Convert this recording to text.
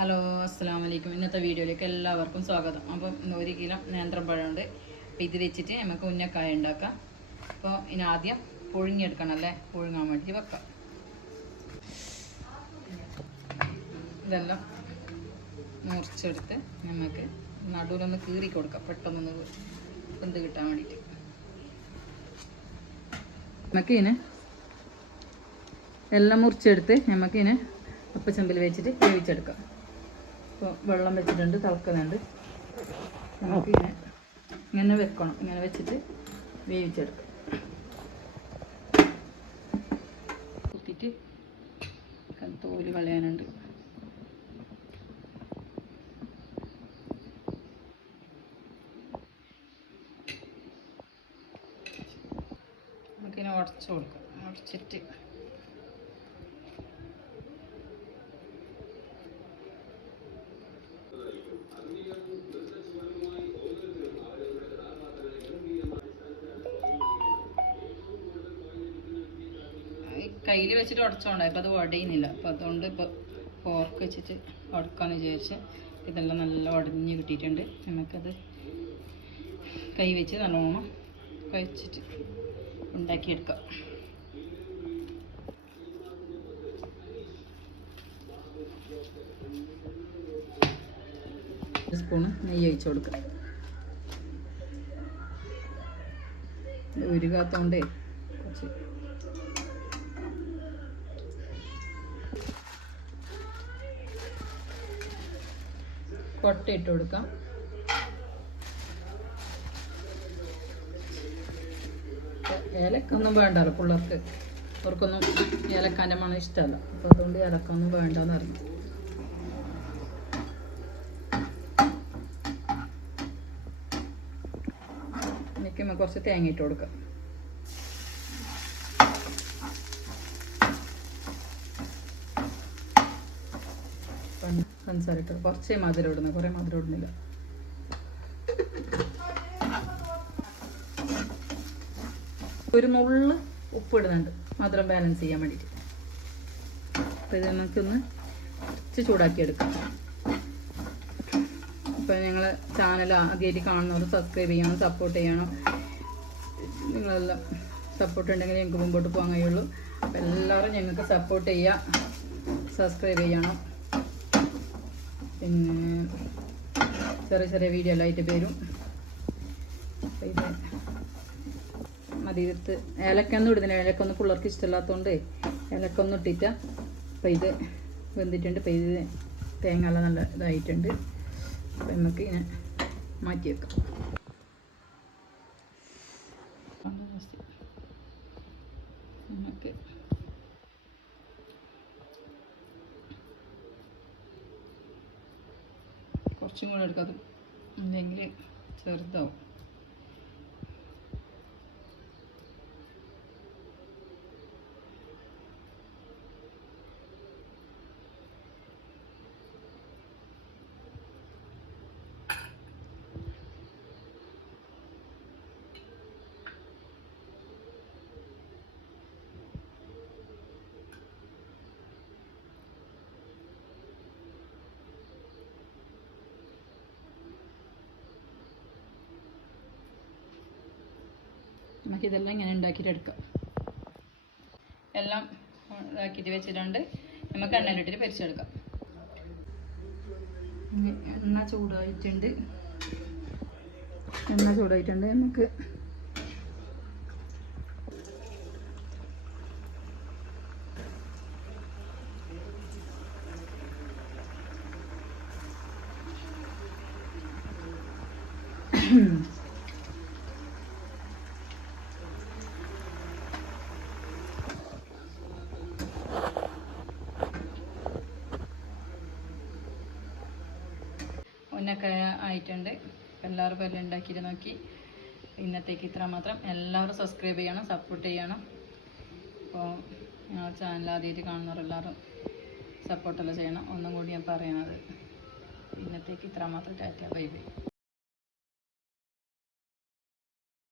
Hello അസ്സലാമു അലൈക്കും. ഇന്നത്തെ വീഡിയോയിലേക്ക് എല്ലാവർക്കും സ്വാഗതം. അപ്പം 1 കിലോ നേന്ത്രപ്പഴമുണ്ട്. അപ്പോൾ ഇത് വെച്ചിട്ട് നമുക്ക് ഉന്നക്കായ ഉണ്ടാക്കാം. അപ്പോൾ ഇനി ആദ്യം പുഴുങ്ങിയെടുക്കണം അല്ലേ, പുഴുങ്ങാൻ വേണ്ടി വെക്കാം. ഇതെല്ലാം മുറിച്ചെടുത്ത് നമുക്ക് നടുവിലൊന്ന് കീറി കൊടുക്കാം, പെട്ടെന്നൊന്ന് വെന്ത് കിട്ടാൻ വേണ്ടിയിട്ട്. നമുക്കിതിനെ എല്ലാം മുറിച്ചെടുത്ത് നമുക്കിതിനെ അപ്പച്ചമ്പിൽ വെച്ചിട്ട് വേവിച്ചെടുക്കാം. ഇപ്പോൾ വെള്ളം വെച്ചിട്ടുണ്ട്, തിളക്കുന്നുണ്ട്. നമുക്കിങ്ങനെ ഇങ്ങനെ വെക്കണം, ഇങ്ങനെ വെച്ചിട്ട് വേവിച്ചെടുക്കാം. കുത്തിയിട്ട് തോല് കളയാനുണ്ട്. നമുക്കിങ്ങനെ ഉടച്ചു കൊടുക്കാം. ഉടച്ചിട്ട് കയ്യിൽ വെച്ചിട്ട് ഉടച്ചോണ്ടായി, അപ്പോൾ അത് ഉടയുന്നില്ല. അപ്പോൾ അതുകൊണ്ട് ഇപ്പോൾ ഫോർക്ക് വെച്ചിട്ട് ഉടക്കാമെന്ന് വിചാരിച്ച്. ഇതെല്ലാം നല്ല ഉടഞ്ഞ് കിട്ടിയിട്ടുണ്ട്. നമുക്കത് കൈ വെച്ച് നല്ലോണം കഴിച്ചിട്ട് ഉണ്ടാക്കിയെടുക്കാം. സ്പൂണ് നെയ്യ് ഒഴിച്ച് കൊടുക്കാം. ഉരുകാത്തോണ്ടേ കുറച്ച് കൊട്ട ഇട്ട് കൊടുക്കാം. ഏലക്കൊന്നും വേണ്ടല്ലോ പിള്ളേർക്ക്, അവർക്കൊന്നും ഏലക്കാൻ്റെ മണം ഇഷ്ടമല്ല. അപ്പോൾ അതുകൊണ്ട് ഏലക്കൊന്നും വേണ്ടെന്ന് അറിയാം. എനിക്ക് കുറച്ച് തേങ്ങ ഇട്ട് കൊടുക്കാം. പഞ്ചസാര ഇട്ട് കുറച്ചേ മധുരം ഇടുന്നു, കുറേ മധുരം ഇടുന്നില്ല. ഒരു നുള്ള് ഉപ്പിടുന്നുണ്ട്, മധുരം ബാലൻസ് ചെയ്യാൻ വേണ്ടിയിട്ട്. അപ്പോൾ ഇത് നമുക്കൊന്ന് കുറച്ച് ചൂടാക്കിയെടുക്കാം. അപ്പോൾ ഞങ്ങൾ ചാനൽ ആദ്യമായിട്ട് കാണുന്നവർ സബ്സ്ക്രൈബ് ചെയ്യണം, സപ്പോർട്ട് ചെയ്യണം. നിങ്ങളെല്ലാം സപ്പോർട്ട് ഉണ്ടെങ്കിൽ ഞങ്ങൾക്ക് മുമ്പോട്ട് പോകാൻ കഴിയുള്ളൂ. അപ്പോൾ എല്ലാവരും ഞങ്ങൾക്ക് സപ്പോർട്ട് ചെയ്യുക, സബ്സ്ക്രൈബ് ചെയ്യണം. പിന്നെ ചെറിയ ചെറിയ വീഡിയോ എല്ലാം ആയിട്ട് വരും. അപ്പോൾ ഇത് മതിയെടുത്ത് ഏലക്കൊന്നും ഇടുന്നില്ല, ഏലക്കൊന്നും പിള്ളേർക്ക് ഇഷ്ടമില്ലാത്തതുകൊണ്ട് ഏലക്കൊന്നും ഇട്ടിട്ടാ. അപ്പോൾ ഇത് വെന്തിട്ടുണ്ട്. അപ്പോൾ ഇത് തേങ്ങ എല്ലാം നല്ല ഇതായിട്ടുണ്ട്. അപ്പോൾ നമുക്ക് ഇങ്ങനെ മാറ്റി വെക്കാം. നമുക്ക് കുറച്ചും കൂടെ എടുക്കാം, അല്ലെങ്കിൽ ചെറുതാവും. നമുക്കിതെല്ലാം ഇങ്ങനെ ഉണ്ടാക്കിയിട്ട് എടുക്കാം. എല്ലാം ഇതാക്കിയിട്ട് വെച്ചിട്ടുണ്ട്. നമുക്ക് എണ്ണയിലിട്ടിട്ട് പൊരിച്ചെടുക്കാം. എണ്ണ ചൂടായിട്ടുണ്ട്. നമുക്ക് ഉന്നക്കായ ആയിട്ടുണ്ട്. എല്ലാവരും എല്ലാം ഉണ്ടാക്കിയിട്ട് നോക്കി. ഇന്നത്തേക്ക് ഇത്ര മാത്രം. എല്ലാവരും സബ്സ്ക്രൈബ് ചെയ്യണം, സപ്പോർട്ട് ചെയ്യണം. അപ്പോൾ ഞങ്ങളുടെ ചാനൽ ആദ്യമായിട്ട് കാണുന്നവരെല്ലാവരും സപ്പോർട്ടെല്ലാം ചെയ്യണം. ഒന്നും കൂടി ഞാൻ പറയണത്. ഇന്നത്തേക്ക് ഇത്ര മാത്രം. Tata, bye bye.